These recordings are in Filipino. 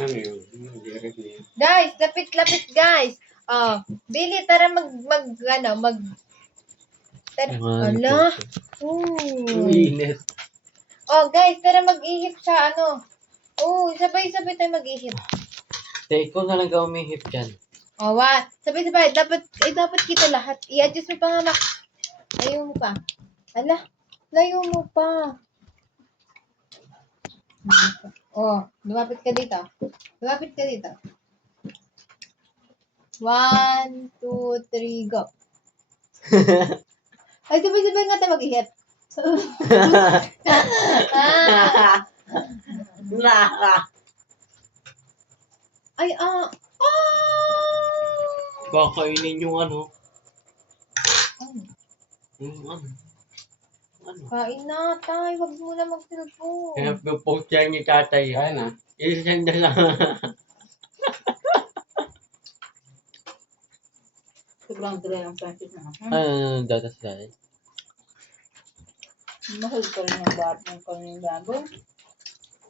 Ano yun? Nag-irit niya. Guys, lapit-lapit guys. Billy, tara ala. Init. Guys, tara mag-ihip sa ano. Sabay-sabay tayo mag-ihip. Ikaw na lang ka umihip dyan. Sabay-sabay. Dapat kita lahat. I-adjust mo pa nga, Mac. Layo mo pa. Ala, layo mo pa. Lumapit ka dito. 1, 2, 3, go. Ay, sabay-sabay nga tayo mag-ihip. Ay, Kakainin yung ano. Kain na, tay. Huwag mo na mag-cellphone. Kaya post yan ni tatay. Kaya na. Isend na lang. Sobrang dry ang pancit na. Datas dahil. Mahal pa rin yung kanyang bago.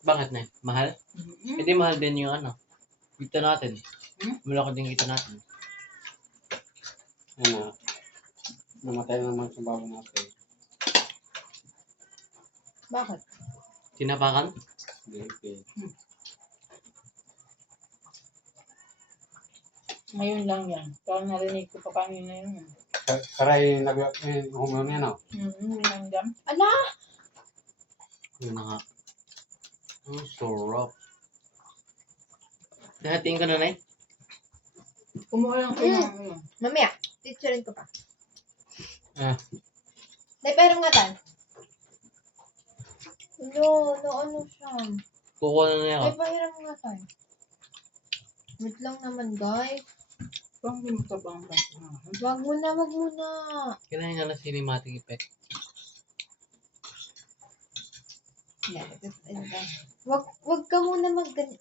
Bakit na? Mahal? Hindi mahal din yung ano. Kita natin. Malaki din kita natin. Ano? Namatay naman sa bago natin. Bakit? Tinapakan? Okay. Ngayon lang yan. Kaya narinig ko pa kanina yun. Saray nag-humon yan, no? Nandiyan. Ala! Yun na nga. Ang sarap. Dahatiin ko na, Nay. Kumuha lang ko ng Mamaya, picturein ko pa. Ah. Dahil pero nga tayo. Ano siya? Kukuha na niya Ay, ako. pahiram nga tayo. Wait lang naman, guys. pang hindi ka bang pancit. Wag mo na. Kailangan nga lang cinematic effect. Wag ka muna mag-ganyan.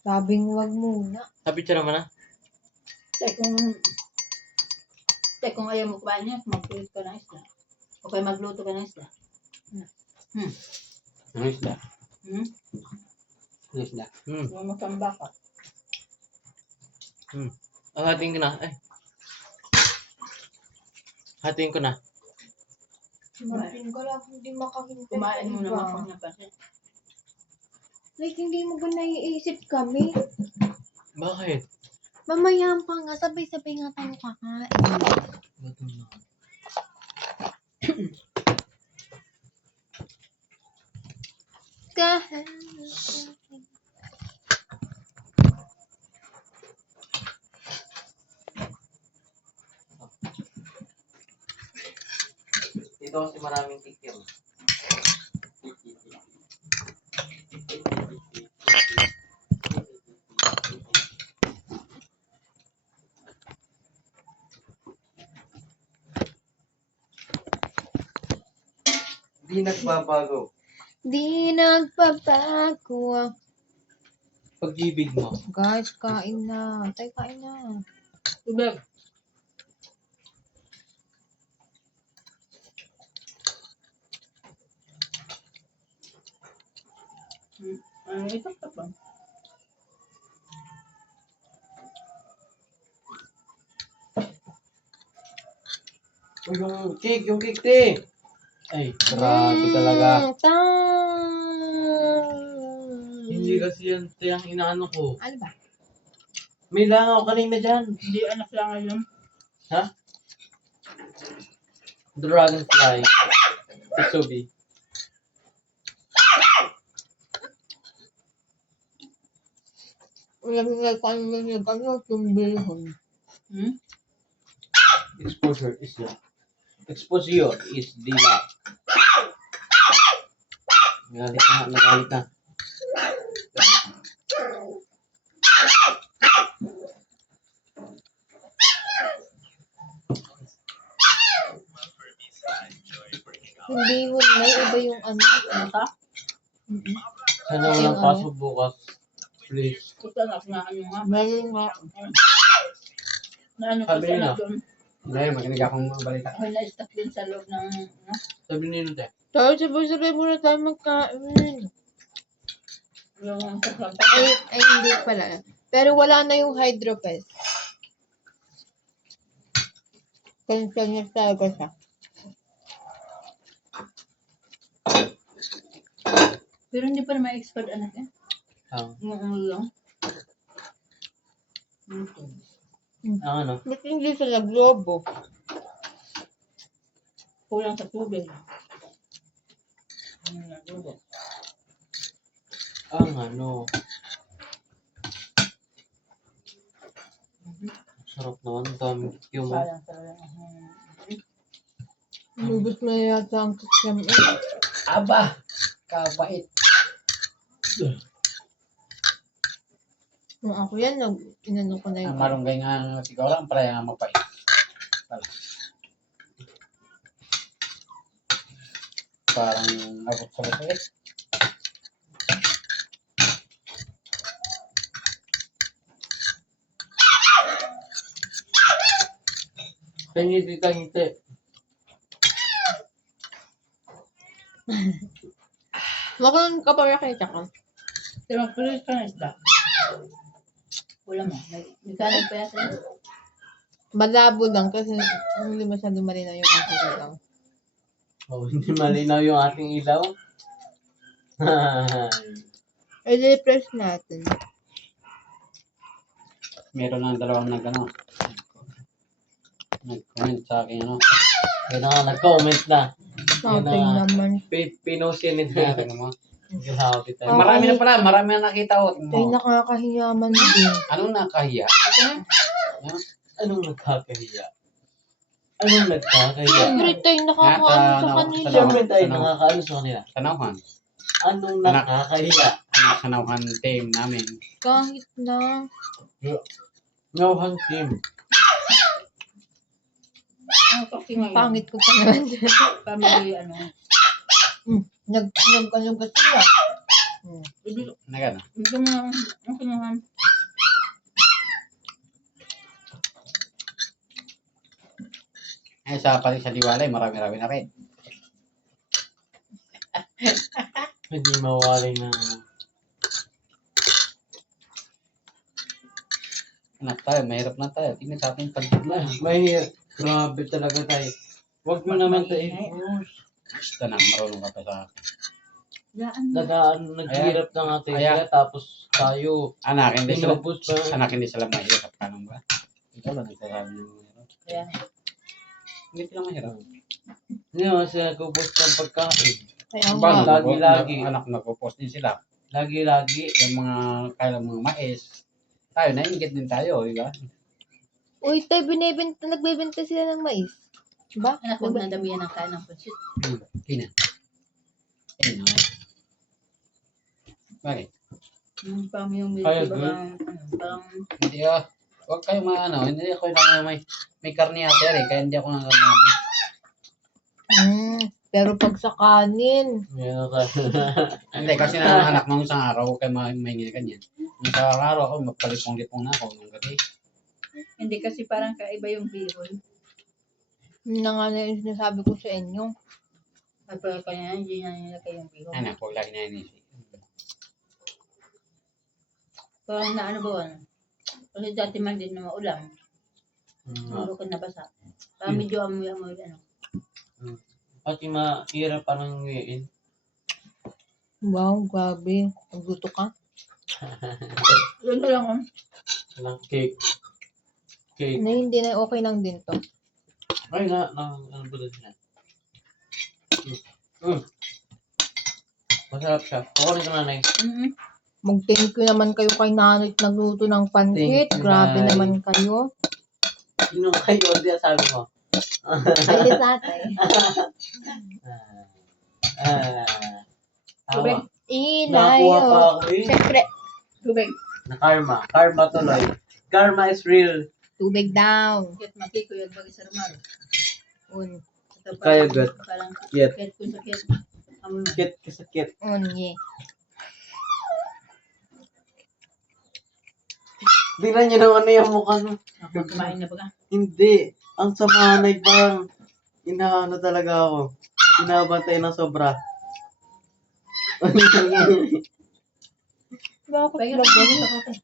Sabing wag muna. Picture naman na. Kung ayaw mo kumain niya, mag-fruit ka ng isda. O kaya magluto ka ng isda. Ano isda? Ano isda? Yung masamba ka. Hatiin ko na. Hatiin ko na. Martin ka lang, hindi makahintay. Kumain mo naman kung napansin. Like, hindi mo ba naiisip kami? Bakit? Mamaya pa nga, sabay-sabay nga tayo kakain. Gutom na. Dito kasi maraming tikim. Di nagbabago. Di nagbabago. Pag-ibig mo. Guys, kain na. Tayo kain na. Tubig. Ito pa ba? Yung cake, te. Ay, grabe talaga. Hindi kasi yan, te, ang inaano ko. Ano ba? May langaw kanina dyan. Hindi anak lang ngayon. Ha? Dragonfly. Tsubi. Exposure is diva. Nagalit na. Hindi mo may iba yung ano. Sana walang pasok bukas. Please. Kusa anak na ano nga. Meron nga. Na ano ko Sabi siya na. na doon. Hindi, makinig akong balita. Ako'y na-stuck din sa loob ng, ano, Sabi ni Nute. Tayo, sabay-sabay muna tayo magkain. yung sa Ay, hindi pala. Pero wala na yung hydropest. Cancel na talaga siya. Pero hindi pa naman expert anak eh. Yung ano lang. Ang ano? Ba't hindi sila globo? Kulang sa tubig. Dugo. Ang ano? Sarap naman. Dami yung Sayang. Lubos na yata ang kikyam. Aba! Kabait. Kung ako yan, inano ko na Ang yung... marunggay nga siguro ang pala nga mapait. Pala. Parang abot sa bato eh. Hindi. Makon ka pa nakita ko. Pero magpulis ka na isda. Wala mo. May kanin pa yata. Malabo lang kasi hindi masyado malinaw yung kasi lang. Oh, hindi malinaw yung ating ilaw. I-refresh natin. Meron ng dalawang nag-comment sa akin Yun na nga, nag-comment na. Something na. naman. Pinost yun nito. Sabi mo. Grabe tayo. Oh. Marami na pala, marami na nakita ko. Ay, nakakahiyaman din. Anong nakahiya? Anong nagkakahiya? Anong nagkakahiya? Siyempre tayo nakakaano sa kanila. Siyempre tayo nakakaano sa kanila. Sanawan. Anong nakakahiya? Anong sanawan team namin? Kahit na. Ngawhan team. Ang kasi ngayon. Pangit ko pa naman dyan. Family, ano. Nag-ano kasi na. Nagana. Ito mo, ang kinuhan. Ay, sa pali sa Diwalay, marami-rami na rin. Hindi mawali na. Anak tayo, mahirap na tayo. Tingnan sa ating pagkidla. Mahirap. Grabe talaga tayo. Huwag mo naman tayo. Basta na, marunong ka pa sa akin. Naghihirap na nga tayo. Ayan. Tapos tayo. Anak, hindi sila, Pinubos pa. anak, hindi sila mahirap. Kanong ba? Ikaw lang nagsasabi ng mahirap. Ayan. Hindi sila mahirap. Hindi naman sila nagubos ng pagkain. Kaya Bang, nga. lagi. Anak, nagpo-post din sila. Lagi-lagi. Yung mga kailang mga mais. Tayo, nainggit din tayo, di ba? Uy, tayo nagbebenta sila ng mais. Ba? Anak, huwag na damihan ng kain ng pansit. Kina. Ayun na. Bakit? Yung parang yung milk Kaya tea, good. parang Hindi huwag kayo hindi ako lang may karne ate kaya hindi ako nangangabi. Pero pag sa kanin, Meron ka. Hindi, kasi nanganak nung isang araw, huwag kayo mahingi ganyan. Nung sa araw ako, magpalipong-lipong na ako nung gabi. hindi kasi parang kaiba yung bihon. yun na nga na yung sinasabi ko sa inyo. At pag kanya hindi na nilagay yung bihon. Anak, huwag lagi na inisip. Parang na ano ba ano? Kasi dati man din na maulam. Hindi ko nabasa. Parang medyo amoy-amoy ano. Pati mahirap parang ngayon. Wow, grabe. Nagluto ka? Yun na lang oh. Walang cake. Cake. Na hindi na okay lang din to. Ay, ano ba doon yan? Masarap siya. Kukunin ko nanay. Mag-thank you naman kayo kay nanay at nagluto ng pansit. Thank you, Grabe Nay. naman kayo. Sino kayo? Hindi sabi mo. Ay, tatay. Tubig. Tawa. Ilayo. Nakuha pa ako eh. Siyempre, Tubig. Na karma. Karma tuloy. Karma is real. tubig daw. Kit maki ko yung bagay sa rumar. Ito Kaya good. Parang Kit. kit kung sa kit. Amoy mo. Kit kasakit. Unye. Tingnan niyo naman na yung mukha mo. Ako kumain na ba ka? Hindi. Ang samanay parang inaano talaga ako. Inabantay ng sobra. Bakit Pahinga ba ka ganun? sa kape.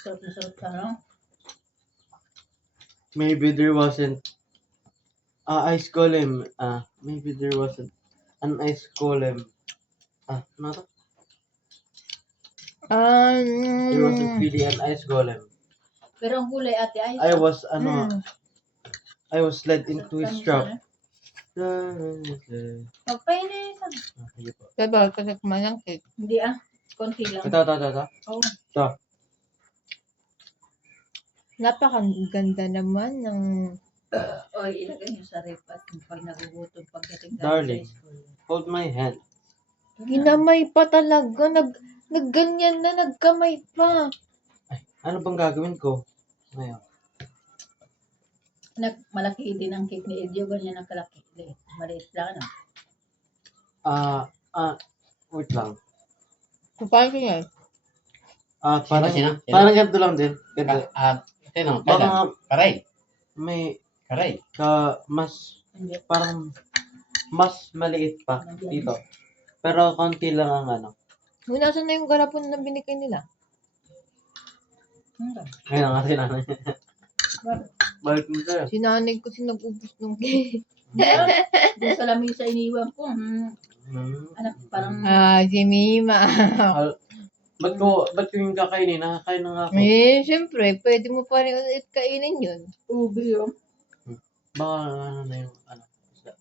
Sarap na sarap ka, no? Maybe there wasn't ice golem. Maybe there wasn't an ice golem. Ano to? There wasn't really an ice golem. Pero ang gulay ate ay I was Mm. I was led into his trap. Magpainisan. Sige po. Diba, kasi kumain ng cake. Hindi konti lang. Ito. Oo. Ito. Napakaganda naman ng... O, ilagay niyo sa rep at pag nagugutom pagdating Darling. sa school. Hold my hand. Ginamay pa talaga. Nagganyan na, nagkamay pa. Ano bang gagawin ko? Ngayon. Malaki din ang cake ni Edio, ganyan ang kalaki. Maliit lang, ano? Wait lang. Paano yan? Parang, Sino? parang ganito lang din. Ganito. Sino? Baka Kailan? Karay. may Karay. Hindi. parang mas maliit pa dito. Pero konti lang ang ano. Nasaan na yung garapon na binigay nila? Ngayon nga sinanay. Balik mo sa'yo. Sinanay ko nag-ubos ng cake. Doon sa lamisa iniwan ko. Anak, parang Si Mima. Ba't ko yung kakainin? Nakakain na nga ako. Siyempre, pwede mo pa rin ulit kainin yun. ubi yun. Baka ano na yung ano. isda.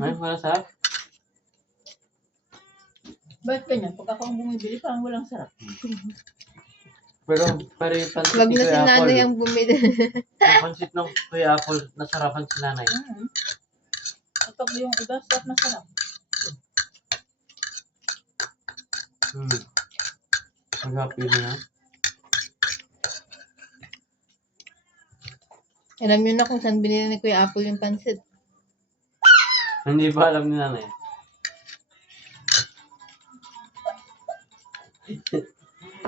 Ay, wala sarap. Ba't ganyan? Pag ako ang bumibili, parang walang sarap. Pero yung pansit Wag ni na si Kuya nanay Apple. ang bumili. Yung pansit ng Kuya Apple, nasarapan si nanay. Kapag yung iba, sarap na sarap. Ang happy mo na. Alam niyo na kung saan binili ni Kuya Apple yung pansit. Hindi ba alam ni nanay?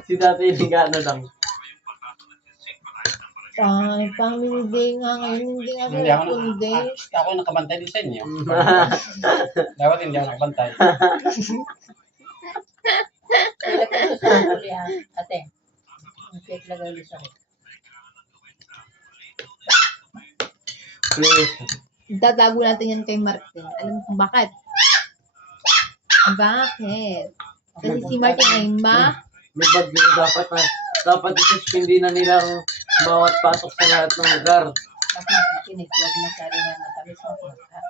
Si dati hindi ka ano lang. Ay, family day nga ngayon. Hindi nga Hindi ako family day. ako nakabantay din sa inyo. Dapat hindi ako nakabantay. Ilagay ko sa huli, ha? Ate, ang cake lagay ulit sa rep. Please. Tatago natin yan kay Martin. Alam mo kung bakit? Bakit? Kasi si Martin ay May bad dito dapat isuspindi na nila ang bawat pasok sa lahat ng lugar. Mas makinig, huwag masyado na matamis ang cake, ha?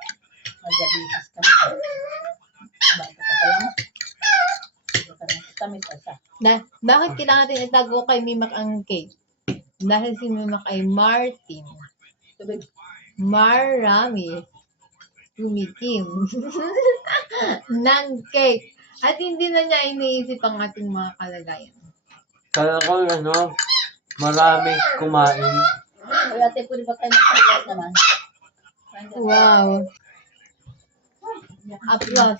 Mag-diabetes ka na. Bata ka pa lang. Hindi ka na tamis, asa. Bakit kailangan natin itago kay Mimak ang cake? Dahil si Mimak ay Martin. Tubig. Marami. Tumitim. ng cake. At hindi na niya iniisip ang ating mga kalagayan. Kaya ko marami kumain. Kaya ate, pwede ba kayo makalat naman? Wow.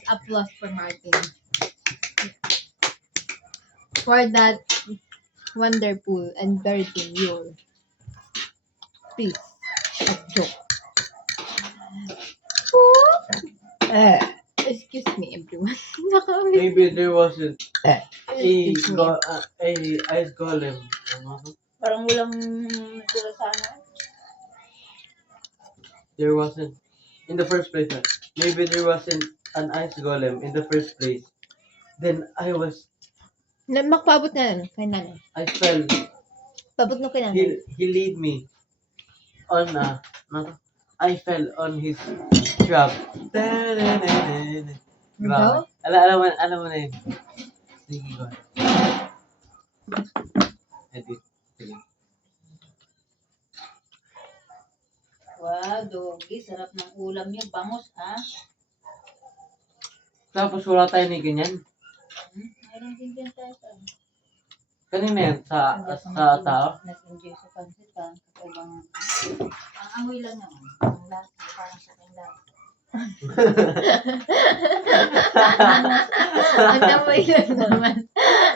Applause for Martin. For that wonderful and very demure piece of joke. Excuse me, everyone. Maybe there wasn't Excuse me. a ice golem. Parang walang tira sa ano. There wasn't in the first place. Maybe there wasn't an ice golem in the first place. Then Makpabot na kay nanay. I fell. Pabot mo kay nanay. He lead me on I fell on his trap. Grabe. Alam mo na yun. Sige ko. Edit. Sige. Wow, Doggy, sarap ng ulam niyo. Bangos, ha? Tapos wala tayo ni ganyan. Mayroon din dyan tayo sa Kanina yan, sa tao. nag-enjoy sa pansit, ha? Kakaibang, ang amoy lang naman. Ang lahat, parang sa kanya lahat. Ang namoy lang naman.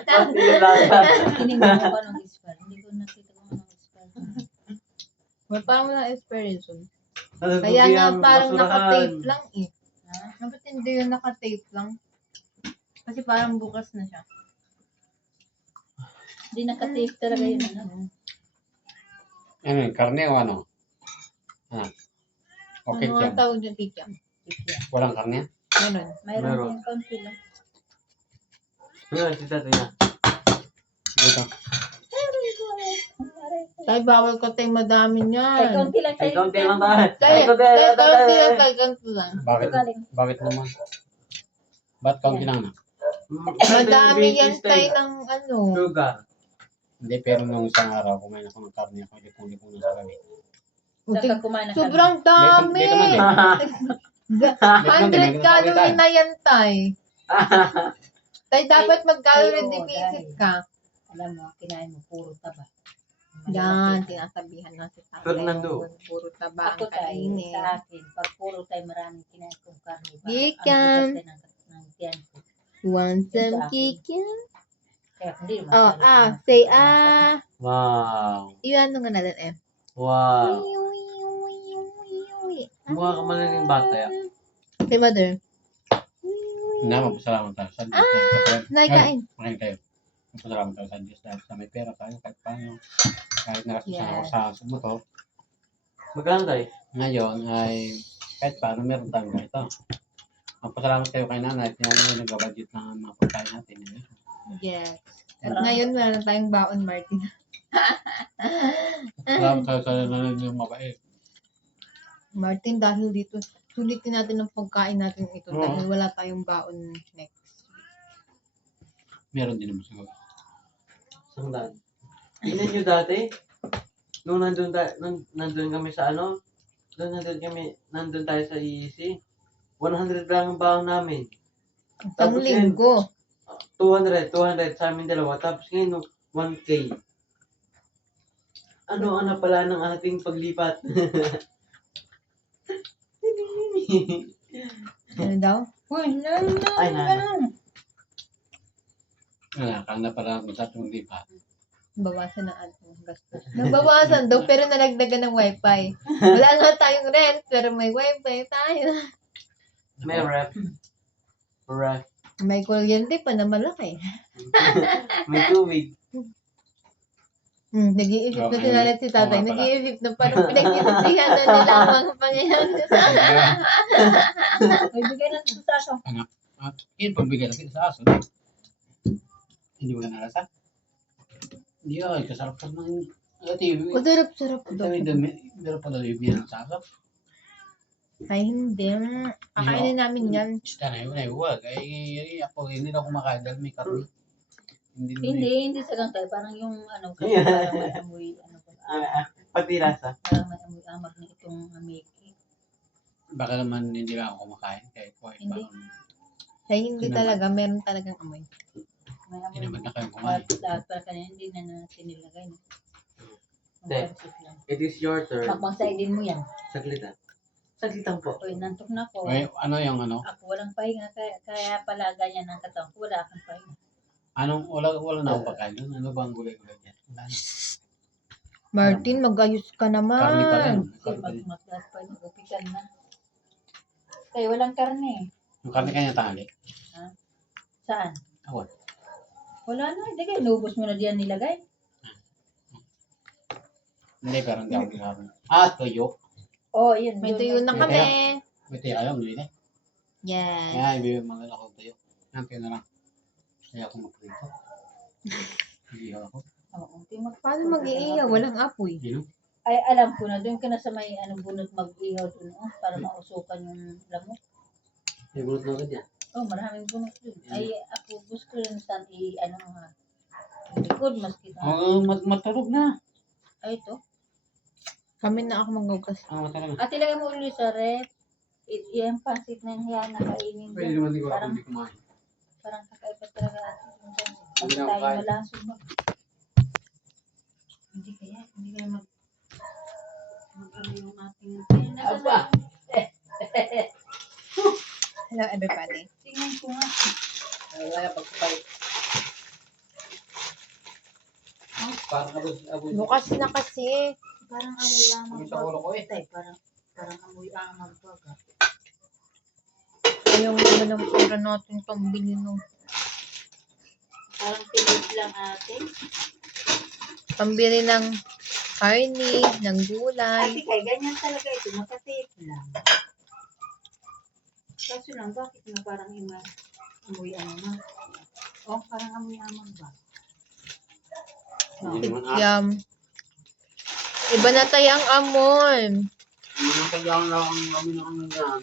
Pati yung lasa. Tinignan ko anong expire. Hindi ko nakita kung anong expire. Well, parang walang expiration. Ano, Kaya nga ang parang basurahan. naka-tape lang eh. Ha? Dapat hindi yun naka-tape lang. Kasi parang bukas na siya. Hindi nakatape talaga yun. Ano? Ano yun, karne o ano? Ah. Okay, Ano Kiam. ang tawag yung kikiam? Kikya. Walang karne? Ganun. Mayroon Meron. yung konti lang. Meron si tatay niya. Ito. Tay, bawal ka tayo madami Ay, niyan. konti lang Ay, tayo. kaunti lang tayo. Tay, Ay, kaunti tay, lang kaunti lang tayo. tay, ganito lang. Bakit? Galing. Bakit naman? Ba't kaunti lang na? Madami yan tay ng ano. Sugar. Hindi, pero nung isang araw, kumain ako ng karne ako, lipong-lipong na sa gabi. Saka kumain na kami. Sobrang dami. Dito man eh. 100 calorie na yan, tay. Tay, dapat mag-calorie Ay, oo, deficit dahil. ka. Alam mo, kinain mo puro taba. Yan, tinasabihan na si tatay. Fernando. Puro taba Ako ang tayo, kainin. sa akin, pag puro tayo maraming kinain kong karne, Gikan. ang bigat tayo ng tiyan ko. Want some Sa akin. kikiam? Kaya hindi Oh, masyado say kumain. Wow. Iyan nga natin eh. Wow. Mukha ka malaking bata yan. Say mother. Na, magpasalamat tayo sa Diyos. Naikain. Makain kayo. Magpasalamat tayo sa Diyos dahil sa may pera tayo kahit paano. Kahit nakasusan ako Yes. sa motor. Magkano tayo? Ngayon ay kahit paano meron tayong ganito. Magpasalamat kayo kay nanay. Kaya naman nag-budget ng mga pagkain natin. Yes. At ngayon wala na tayong baon, Martin. Salamat tayo sa nanay ng mabait. Martin, dahil dito, sulitin natin ang pagkain natin ito Oo. dahil wala tayong baon next. Meron din naman siguro. Sandaan. Tingnan nyo dati, nung nandun kami sa ano, nandun tayo sa EEC, 100 lang ang baon namin. Isang Tapos linggo. 200 sa amin dalawa. Tapos ngayon, 1K. Ano pala ng ating paglipat? Ano daw? Uy, Ay, nana. Wala kang na para sa itong lipa. Bawasan ng ano, gastos. Nabawasan daw, pero nalagdagan ng wifi. Wala nga tayong rent, pero may wifi tayo. May ref. Ref. May kuryente pa na malaki. May tubig. Nag-iisip na Okay. sinalat si tatay. Oo nga pala. Nag-iisip na parang pinag-iisihan na nila ang mga pangyayari sa Uy, bigay na sa taso. Yun, pagbigay natin sa aso. Hindi mo ka narasa? Hindi ay kasarap ka ng TV. Masarap-sarap daw. Meron pa daw yung bilang sa aso. Ay, hindi. Kakainin namin yan. Basta na yun ay huwag. Ay, ako hindi na kumakain dahil may karne. Hindi sa gantay. Parang yung ano, kasi Yeah. parang may amoy, ano ba, Pati lasa. parang may amoy amag na itong amiki. Baka naman hindi lang ako kumakain. Kaya ko ay Hindi. parang Ay, hindi talaga. Meron talagang amoy. May hindi amoy. naman na kayo kumain. Lahat para kanina hindi na natin nilagay. No? Hindi. It is your turn. Makbangsaidin mo yan. Saglit ah. Saglit lang po. Uy, nantok na ako. Ay, ano yung ano? Ako walang pahinga. Kaya pala ganyan ang katawan ko. Wala akong pahinga. Anong, wala na akong pagkain doon. Ano ba ang gulay-gulay dyan? Wala na. Martin, mag-ayos ka Karne pa rin. naman. Kasi magmat pa nagupikan na. Kaya walang karne. Yung karne kanya tangali. Saan? Ako. Wala na. Hindi kayo. Nubos mo na diyan nilagay. Hindi, pero hindi ako ginagawa. Tuyo. Oh, yun. May yun, tuyo na yun. kami. May tuyo ayaw, hindi na. Yes. Kaya ibigay mga ako tuyo. Yan, tuyo na lang. Kaya ako magprito. Hindi ako. Oo, di mag- Paano mag-iiyaw? Walang apoy. Hindi no? Ay, alam ko na. Doon ka na sa may bunot mag-ihaw doon. Para mausukan yung lamok. May bulot na agad yan. Oh, maraming bunot doon. Ay, ako gusto ko yung saan nga. Likod, maski na. Oo, matulog na. Ay, ito. Kami na ako maghugas. Ano matulog na? At ilagay mo ulit sa rep. Yung pansit na yan na kainin Pwede dyan. naman hindi ko ako Parang, hindi kumain. parang kakaiba talaga natin yung dyan. Hindi Pag na ako tayo kain. malasog mag... Hindi kaya mag... ano yung ating... Aba! Hello everybody. Tingnan ko nga. Wala pagkakay. Parang aboy. Bukas na kasi. Parang amoy amag Sa ulo ko eh. Tay, parang amoy amag baga. Yung ano ng pera natin pambili nung. Parang pilit lang ate. Pambili ng karni, ng gulay. Ate kay ganyan talaga ito. Nakatape lang. Kaso lang, bakit na parang amoy ano na? Oh, parang amoy amag ba? Hindi naman Yum. Iba na tayang amoy. Hindi kailangan lang kami ng yan.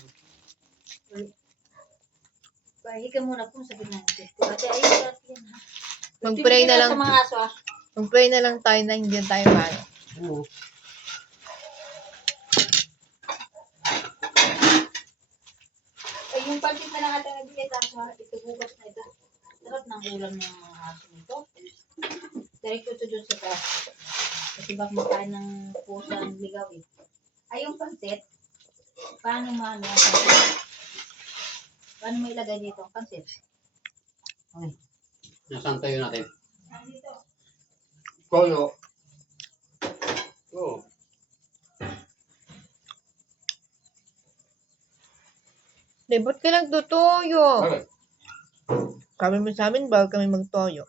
Bahi ka muna kung sabi natin. Ate, ayun ate yan ha. Mag-pray na lang. Sa mga aso ah. Mag-pray na lang tayo na hindi tayo malo. Oo. Ay, yung pansit na lang ata nabili sa aso ha. Ito bukas na ito. Sarap ng ulam ng mga aso nito. Direct ito doon sa taas. Kasi baka makain ng pusa ang ligaw eh. Ay, yung pansit. Paano mo ano? Paano mo ilagay dito ang pansit? Okay. Nasaan tayo natin? Nandito. Koyo. Oo. Di, ba't ka nagtutuyo? Okay. Kami mo sa amin, bawal kami magtoyo.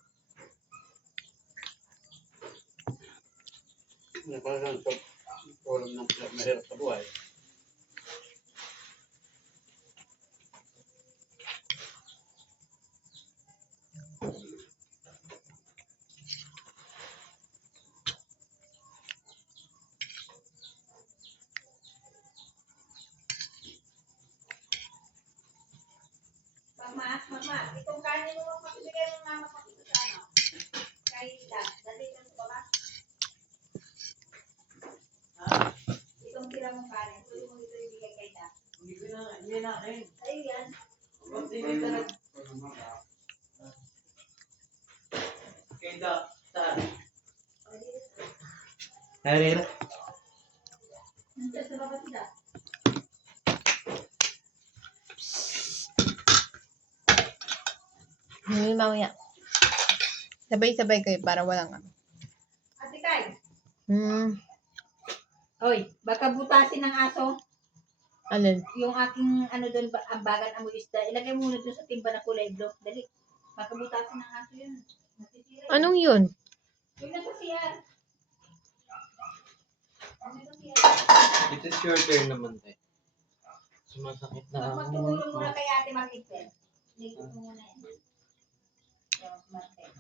Parang sa ulam ng mahirap sa buhay. Mama, itong kanin mo magbibigay ng mama ko dito sa ano? Kay Dad. Dali mo sa baba. Ha? Itong tira mong kanin. Pwede mo ito ibigay kay Dad. Hindi na akin. Ayun yan. Hindi talaga. Kay Doc, saan? Harira. Nandiyan sa baba si Dad. Hindi, mamaya. Sabay-sabay kayo para walang ano. Ate Kai. Hoy, baka butasin ng aso. Alin? Yung aking ano doon, ambagan amoy isda. Ilagay mo muna doon sa timba na kulay blue. Dali. Baka butasin ng aso yun. Nasisira. Anong yun? Yung nasa CR. Ano nasa CR? It is your turn naman, tayo. Sumasakit na ako. Magtulong muna kay Ate Maricel. Ligit mo muna yan. So, Maricel.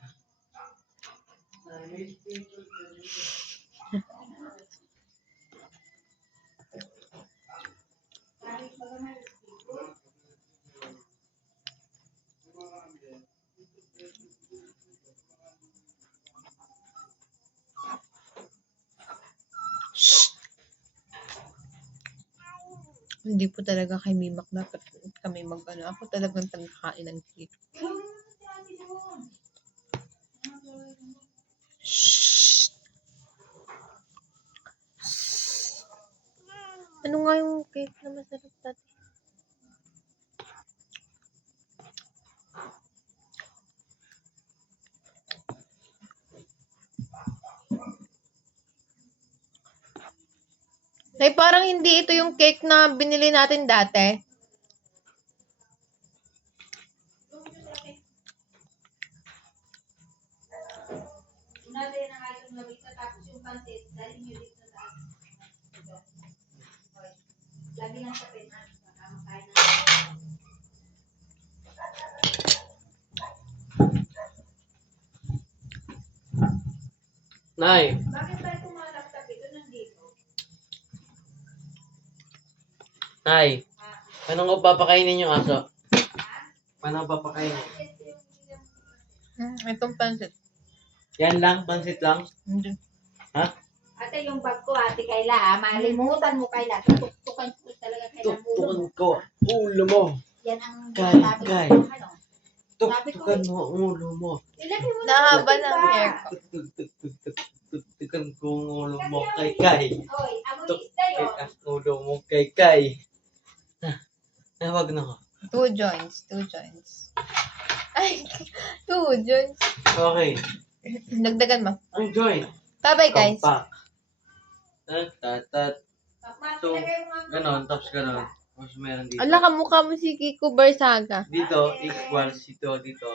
Kahit baga Maricel. Hindi po talaga kay Mimak dapat kami mag-ano. Ako talagang tagakain ng cake. Shh. Ano nga yung cake na masarap dati? Ay, parang hindi ito yung cake na binili natin dati. Natin ang itong labita tapos yung pansit. Dali nyo dito sa taas. Ito. Okay. Lagi lang sa penan. Baka makain na. Nay, Bakit ba ito mga laptop ito nandito? Nay, paano ko papakainin yung aso? Paano ko papakainin? Itong pansit. Yan lang, pansit lang. Hindi. Ha? Ate, yung bag ko, Ate Kayla, ha? Malimutan mo, Kayla. Tutukan ko talaga Kayla ang ulo Tuktukan mo. ko ulo mo. Yan ang Kay, sinasabi ko. kay. Ano? Tuktukan mo ang ulo mo. Ilagay mo Nahaba sa ng timba. hair ko. Tuktukan ko ang ulo mo kay Kay. Oy, amoy isda yun. Ang ulo mo kay Kay. Wag na ko. 2 joints. 2 joints. Ay, 2 joints. Okay. Dagdagan mo. Ang joint. Bye-bye, guys. Compact. Tat. Pakman, So, ilagay mo nga. ganon. Tapos ganon. Tapos meron dito. Ala, kamukha mo si Kiko Barsaga. Dito, equals dito.